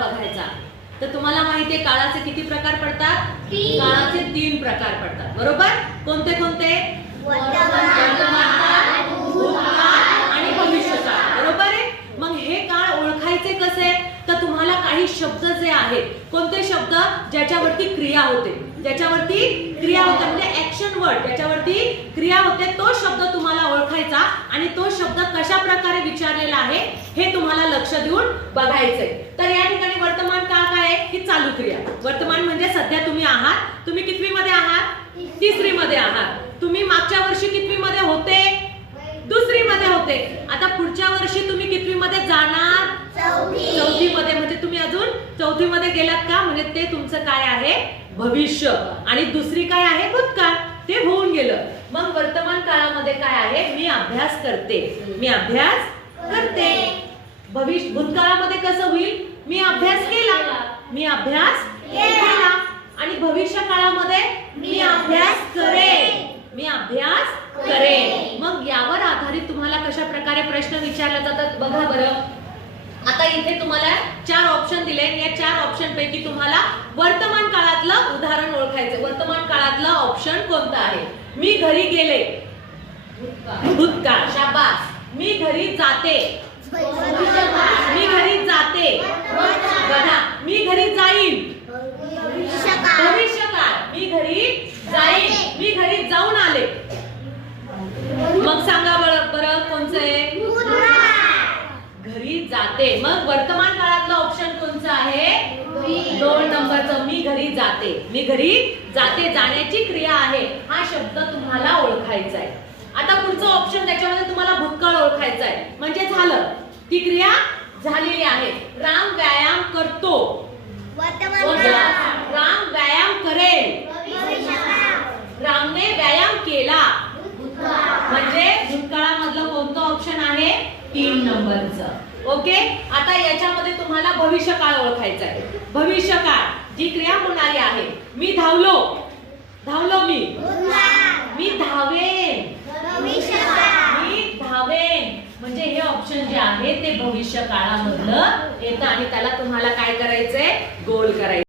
बघायचा. तर तुम्हाला माहिती आहे काळाचे किती प्रकार पडतात? काळाचे 3 प्रकार पडतात, बरोबर? कोणते कोणते? वर्तमान, भूतकाळ आणि भविष्यकाळ, बरोबर आहे? मग हे काळ ओळखायचे कसे? तर तुम्हाला काही शब्द जे आहेत, कोणते शब्द ज्याच्यावरती क्रिया होते, ज्याच्यावरती क्रिया होते म्हणजे ऍक्शन वर्ड, ज्याच्यावरती क्रिया होते, तो शब्द तुम्हाला ओळखायचा आणि तो शब्द कशा प्रकारे विचारलेला आहे हे तुम्हाला लक्ष देऊन बघायचंय. तर या ठिकाणी वर्तमान काळ काय आहे? ही चालू क्रिया. वर्तमान म्हणजे सध्या तुम्ही आहात. तुम्ही कितवी मध्ये आहात? 3री मध्ये आहात. तुम्ही मागच्या वर्षी कितवी मध्ये होते? 2री मध्ये होते. आता पुढच्या वर्षी तुम्ही कितवी मध्ये जाणार? 4थी मध्ये. म्हणजे तुम्ही अजून 4थी मध्ये गेलात का? म्हणजे ते तुमचं काय आहे? भविष्य. आणि 2री काय आहे? भूतकाळ. ते होऊन गेलं. मग वर्तमान काळामध्ये काय आहे? मी अभ्यास करते. मी अभ्यास करते. भूतकाळामध्ये कसं होईल? मी अभ्यास केला. मी अभ्यास केला. आणि भविष्य काळामध्ये मी अभ्यास करेन. मी अभ्यास करेन. मग यावर आधारित तुम्हाला कशा प्रकारे प्रश्न विचारले जातात बघा बरं. आता इथे तुम्हाला 4 ऑप्शन दिले. या 4 ऑप्शन पैकी तुम्हाला वर्तमान काळातलं उदाहरण ओळखायचं. वर्तमान काळातलं ऑप्शन कोणतं आहे? मी घरी गेले. भूतकाळ. शाबास. मी घरी जाते. मी घरी जाते. बघा. मी घरी जाईन. भविष्यकाळ. मी घरी जाईन. मी घरी जाऊन आले. मग सांगा बरं कोणचं आहे? घरी जाते. मग वर्तमान काळातलं ऑप्शन कोणचं आहे? 2 नंबरचं. मी घरी जाते. मी घरी जाते. जाण्याची क्रिया आहे. हा शब्द तुम्हाला ओळखायचा आहे. आता पुढचं ऑप्शन त्याच्यामध्ये तुम्हाला भूतकाळ ओळखायचा आहे. म्हणजे झालं. ती क्रिया झालेली आहे. राम व्यायाम करतो. राम व्यायाम करेल. रामने व्यायाम केला. म्हणजे भूतकाळामधलं कोणतं ऑप्शन आहे? 3 नंबरचं. ओके. आता याच्यामध्ये तुम्हाला भविष्यकाळ ओळखायचा आहे. भविष्यकाळ जी क्रिया होणारी आहे. मी धावलो. धावलो मी. मी धावेन. मी धावेन. म्हणजे हे ऑप्शन जे आहे ते भविष्य काळामधलं येतं आणि त्याला तुम्हाला काय करायचंय? गोल करायचं.